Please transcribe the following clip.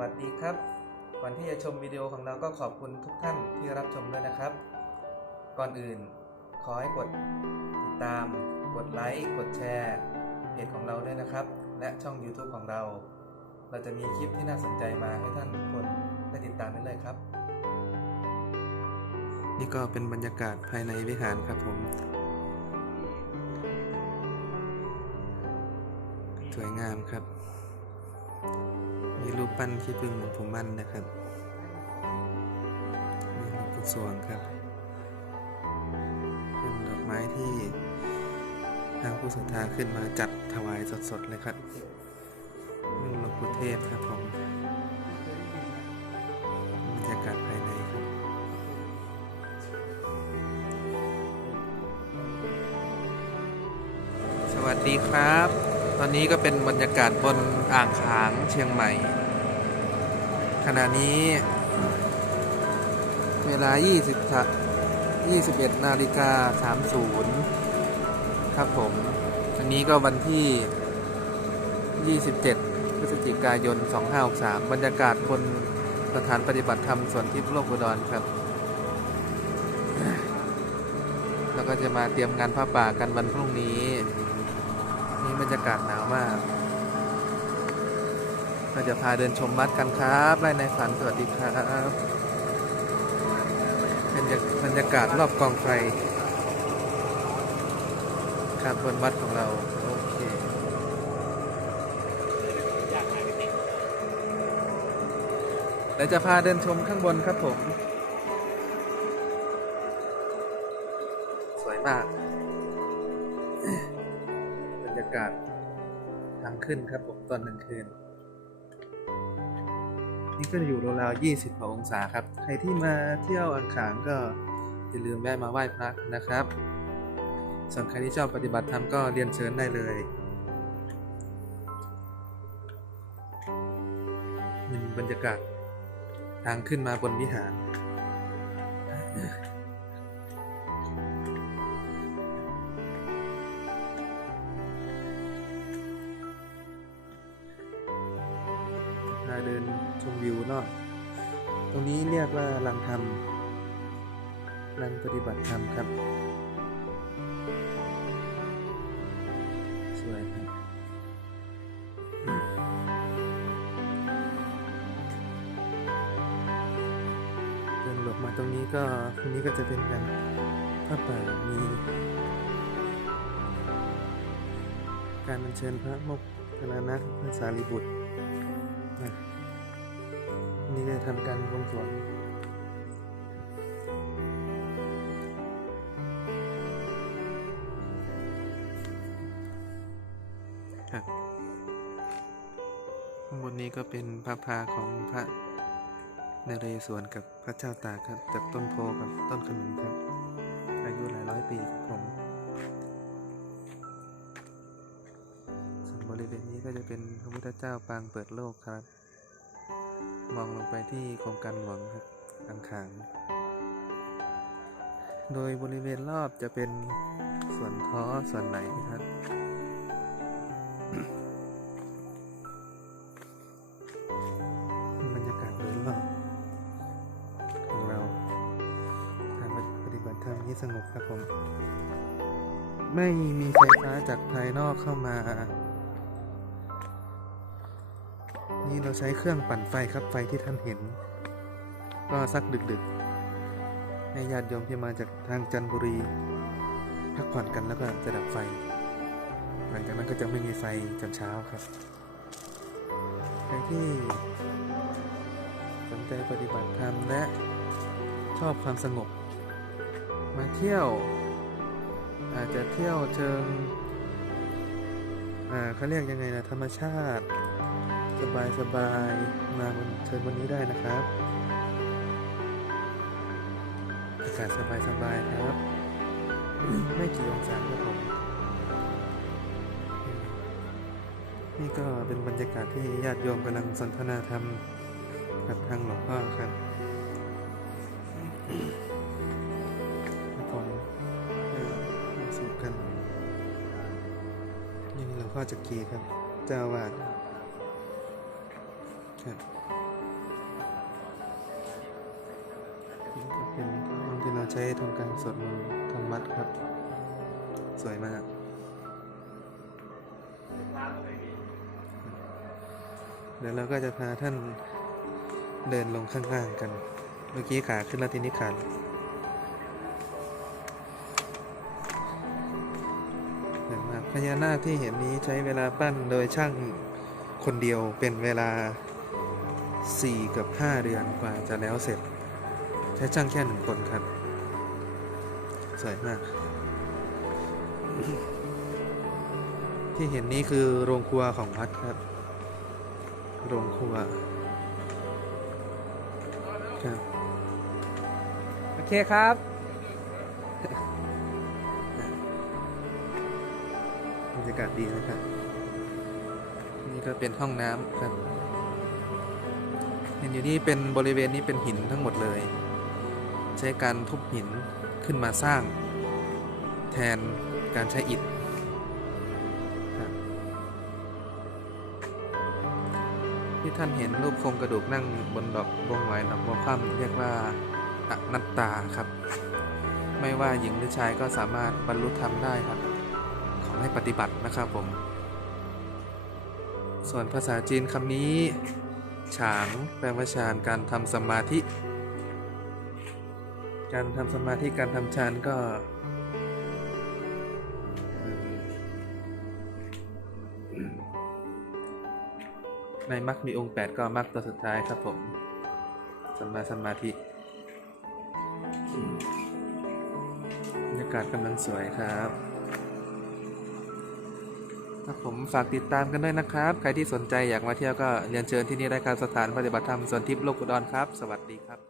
วัสดีครับ ก่อนที่จะชมวิดีโอของเราก็ขอบคุณทุกท่านที่รับชมด้วยนะครับ ก่อนอื่นขอให้กดติดตาม กดไลค์ กดแชร์เพจของเราด้วยนะครับ และช่อง YouTube ของเรา เราจะมีคลิปที่น่าสนใจมาให้ท่านทุกคนได้ติดตามได้เลยครับ นี่ก็เป็นบรรยากาศภายในวิหารครับผมสวยงามครับ มีรูปปั้นขี้ผึ้งหลวงปู่มั่นนะครับมีหลวงปู่สวงครับ เป็นดอกไม้ที่ทางผู้ศรัทธาขึ้นมาจัดถวายสดๆเลยครับนี่หลวงปู่เทพครับผมบรรยากาศภายในครับสวัสดีครับ ตอนนี้ก็เป็นบรรยากาศบนอ่างขางเชียงใหม่ ขณะนี้ เวลา 20 21 นาฬิกา 30 ครับผมอันนี้ก็วันที่ 27 พฤศจิกายน 2563 บรรยากาศบนสถานปฏิบัติธรรมส่วนทิพย์โลกอุดรครับ แล้วก็จะมาเตรียมงานพระป่ากันวันพรุ่งนี้ นี่บรรยากาศหนาวมาก เราจะพาเดินชมวัดกันครับไร่ในฝันสวัสดีครับเป็นบรรยากาศรอบกองไฟครับบนวัดของเราโอเคเดี๋ยวจะพาเดินชมข้างบนครับผม สวยมากากาศทางขึ้นครับผมตอนกลางคืน นี่ก็อยู่ราวๆ20กว่าองศาครับ ใครที่มาเที่ยวอ่างขางก็อย่าลืมแวะมาไหว้พระนะครับส่วนใครที่ชอบปฏิบัติธรรมก็เรียนเชิญได้เลยนี่บรรยากาศทางขึ้นมาบนวิหาร เดินชมวิวรอบตรงนี้เรียกว่าลังธรรมลังปฏิบัติธรรมครับ สวยครับเดินหลบมาตรงนี้ก็ตรงนี้ก็จะเป็นกันพระป่ามีการอัญเชิญพระโมกขลานะพระสารีบุตรนะ นี่จะทำการบวงสรวงครับข้างบนนี้ก็เป็นพระพาของพระนเรศวรกับพระเจ้าตากครับจากต้นโพกับต้นขนุนครับ อายุหลายร้อยปีครับผมส่วนบริเวณนี้ก็จะเป็นพระพุทธเจ้าปางเปิดโลกครับ มองลงไปที่โครงการหลวงครับอังคางโดยบริเวณรอบจะเป็นส่วนท้อส่วนไหนครับบรรยากาศโดยรอบของเราการปฏิบัติธรรมที่สงบครับผม ไม่มีไฟฟ้าจากภายนอกเข้ามา นี่เราใช้เครื่องปั่นไฟครับไฟที่ท่านเห็น ก็สักดึกๆ ให้ญาติโยมที่มาจากทางจันทบุรี พักผ่อนกันแล้วก็จะดับไฟ หลังจากนั้นก็จะไม่มีไฟจนเช้าครับใครที่สนใจปฏิบัติธรรมและชอบความสงบ มาเที่ยว อาจจะเที่ยวเชิงอ่าเขาเรียกยังไงนะธรรมชาติ สบายสบายมาบนเชิญวันนี้ได้นะครับอากาศสบายสบายครับ ไม่กี่องศาครับผมนี่ก็เป็นบรรยากาศที่ญาติโยมกำลังสนทนาธรรมกับทางหลวงพ่อครับผมมาสู่กัน นี่หลวงพ่อจักรีครับ เจ้าวาด ก็เป็นห้องที่เราใช้ทำการสวดมนต์ทำวัดครับ สวยมากเดี๋ยวเราก็จะพาท่านเดินลงข้างล่างกัน เมื่อกี้ขาขึ้นแล้วทีนี้ขาพญานาคที่เห็นนี้ใช้เวลาปั้นโดยช่างคนเดียวเป็นเวลา 4 กับ 5 เดือนกว่าจะแล้วเสร็จ ใช้ช่างแค่หนึ่งคนครับ สวยมาก ที่เห็นนี้คือโรงครัวของวัดครับ โรงครัวครับโอเคครับบรรยากาศดีนะครับ นี่ก็เป็นห้องน้ำครับ เห็นอยู่นี่เป็นบริเวณนี้เป็นหินทั้งหมดเลย ใช้การทุบหินขึ้นมาสร้าง แทนการใช้อิฐที่ท่านเห็นรูปโครงกระดูกนั่งบนดอกบวงไหวดอกบัวคว่ำเรียกว่าอนัตตาครับ ไม่ว่าหญิงหรือชายก็สามารถบรรลุธรรมได้ครับ ขอให้ปฏิบัตินะครับผม ส่วนภาษาจีนคำนี้ ฉางแปลว่าฌานการทำสมาธิ การทำสมาธิการทำฌานก็ในมรรคมีองค์ 8 ก็มรรคตัวสุดท้ายครับผมสมาสมาธิบรรยากาศกำลังสวยครับ ครับผมฝากติดตามกันด้วยนะครับ ใครที่สนใจอยากมาเที่ยวก็เรียนเชิญที่นี่ได้ครับสถานปฏิบัติธรรมสวนทิพย์โลกอุดรครับ สวัสดีครับ